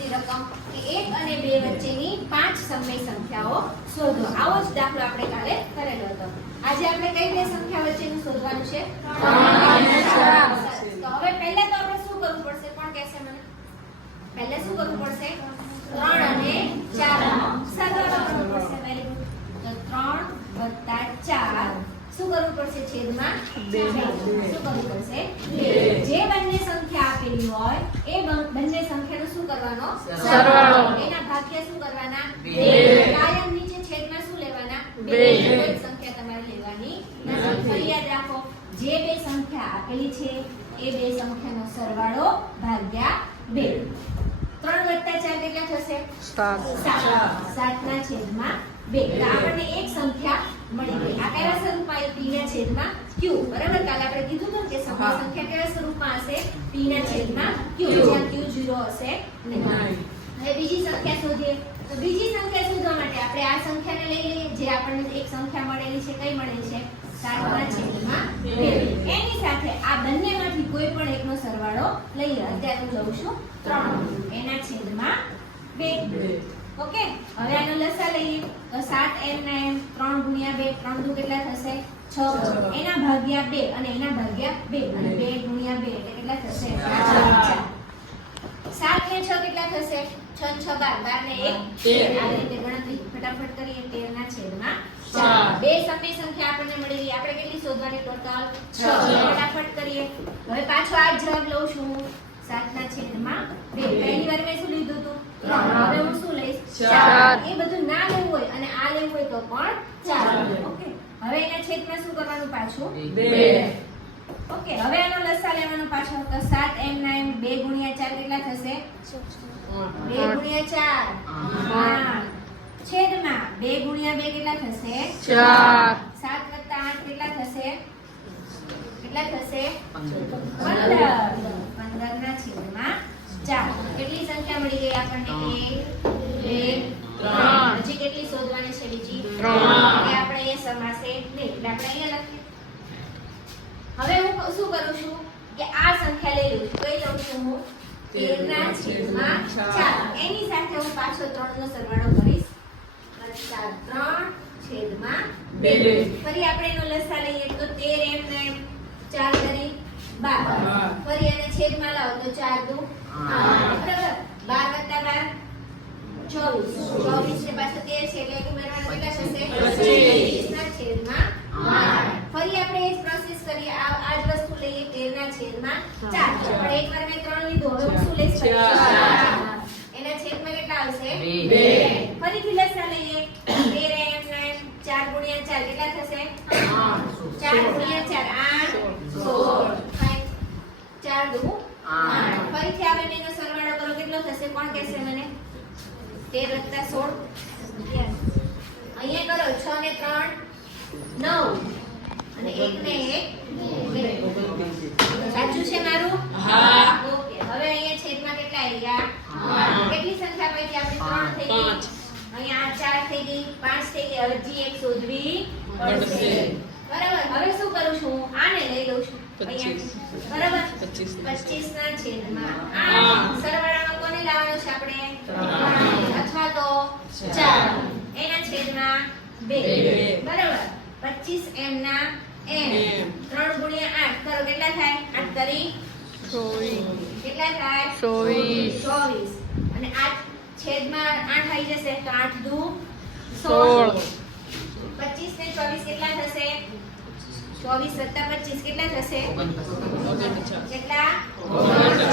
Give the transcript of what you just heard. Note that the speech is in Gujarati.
મળતી રકમ કે 1 અને 2 વચ્ચેની 5 સમય સંખ્યાઓ શોધો. આવો જ દાખલો આપણે કાલે કરેલો હતો. આજે આપણે કઈ બે સંખ્યા વચ્ચેનું શોધવાનું છે? 3 અને 4. તો હવે પહેલા તો આપણે શું કરવું પડશે? કોણ કહેશે મને? પહેલા શું કરવું પડશે? 3 અને 4 સરવાળો કરવો પડશે. Very good. તો 3 + 4 શું કરવું પડશે? છેદમાં 2. શું કરવું પડશે? 2. જે બંને સંખ્યા આપેલી હોય એ બંને સંખ્યાનો શું કરવાનો? સરવાળો. એના ભાગ્ય શું કરવાના? 2. કાયમ નીચે છેદમાં શું લેવાના? 2. કોઈ સંખ્યા તમારે લેવાની નથી. ફરી યાદ રાખો, જે બે સંખ્યા આપેલી છે એ બે સંખ્યાનો સરવાળો ભાગ્યા 2. 3 + 4 કેટલા થશે? 7. 7 ના છેદમાં 2. તો આપણને એક સંખ્યા મળી ગઈ. આ કયા સ્વરૂપમાં? p ના છેદમાં q. બરાબર? કાલે આપણે કીધું હતું કે સમય સંખ્યા કયા સ્વરૂપમાં હશે? p ના છેદમાં q. જ્યાં q 0 હશે નહીં. હવે બીજી સંખ્યા શોધીએ. તો બીજી સંખ્યા શોધવા માટે આપણે આ સંખ્યાને લઈ લઈએ જે આપણને એક સંખ્યા મળેલી છે. કઈ મળે છે? 7 ના છેદમાં 2. એની સાથે આ બંનેમાંથી કોઈ પણ એકનો સરવાળો લઈએ. અત્યારે હું લઉં છું 3 એના છેદમાં 2. ઓકે, હવે આનો લસા લઈએ. તો 7 ના m 3 × 2 3 દુ કેટલા થશે? 6. એના ભાગ્યા 2 અને એના ભાગ્યા 2 અને 2 × 2 એટલે કેટલા થશે? 4. 7 ને 6 કેટલા થશે? 6 6 12 ને 1 13. આ રીતે ગણતરી ફટાફટ કરીએ. 13 ના છેદમાં 4. બે સમય સંખ્યા આપણને મળી ગઈ. આપણે કેટલી શોધવાની? ટોટલ 6. ફટાફટ કરીએ. હવે પાછો આ જ જવાબ લઉં છું. 7 ના છેદમાં 2. પહેલી વાર મેં શું લીધું હતું? 3. હવે હું શું લઈશ? 4. એ બધું ના લેવું હોય અને આ લેવું હોય તો પણ ચાલે. ઓકે, હવે એના છેદમાં શું કરવાનું? પાછું 2. ઓકે, હવે આનો લસા લેવાનો પાછો. તો 7 m ના m 2 × 4 કેટલા થશે? 2 × 4 8. છેદમાં 2 × 2 કેટલા થશે? 4. 7 + 8 કેટલા થશે? કેટલા થશે? 15. 15 ના છેદમાં 4. કેટલી સંખ્યા મળી ગઈ આપણને? 1 2 3. હજી કેટલી શોધવાની છે? બીજી 3. કે આપણે એ સમાસે નહીં એટલે આપણે અહીંયા લખીએ. હવે હું શું કરું છું કે આ સંખ્યા લઈ લઉં છું. કઈ લઉં છું હું? 13 ના છેદમાં 4. એની સાથે હું પાછો 3 નો સરવાળો કરીશ. 3 છેદમાં 2. ફરી આપણે એનો લસા લઈએ. તો 13 m ને 4 કરી 12. ફરી એને છેદમાં લાવો તો 4 દુ 8. બરાબર? 12 + 12 24. 24 ને પાછો 13 છે એટલે ઉમેરવાનું કેટલા થશે? 25 ના છેદમાં 8. ફરી આપણે એ જ પ્રોસેસ કરીએ. આ જ વસ્તુ લઈએ. 13 ના છેદમાં 4. પણ એકવાર મેં 3 લીધું. હવે હું શું લઈશ? 4. એના છેદમાં કેટલા આવશે? 2. ફરીથી લસા લઈએ. 13 m ના 4 × 4 કેટલા થશે? 4 × 4 8 16. 4 દુ 8. ફરીથી આ બંનેનો સરવાળો કરો. કેટલો થશે? કોણ કહેશે મને? 13 + 16 અહીંયા કરો. 6 ને 3 9 અને 1 ને 1 સાચું છે મારું? હા. ઓકે, હવે અહીંયા છેદમાં કેટલા આવ્યા? કેટલી સંખ્યા પડી? આપણે 3 થઈ ગઈ. અહીંયા 4 થઈ ગઈ, 5 થઈ ગઈ. હજી એક શોધવી પડશે. બરાબર? હવે શું કરું છું? આને લઈ લઉં છું. બરાબર? 25 ના છેદમાં 8. સરવાળામાં કોને લાવવાનો છે આપણે? અથવા તો 4. એના છેદમાં 2. બરાબર? 25 m ના m 3 × 8 કરો. કેટલા થાય? 8 કરી 24. કેટલા થાય? 24. અને 8 છેદમાં 8 આવી જશે તો 8 દુ 16. 25 ને 24 કેટલા થશે? 24 + 25 કેટલા થશે? કેટલા? 49.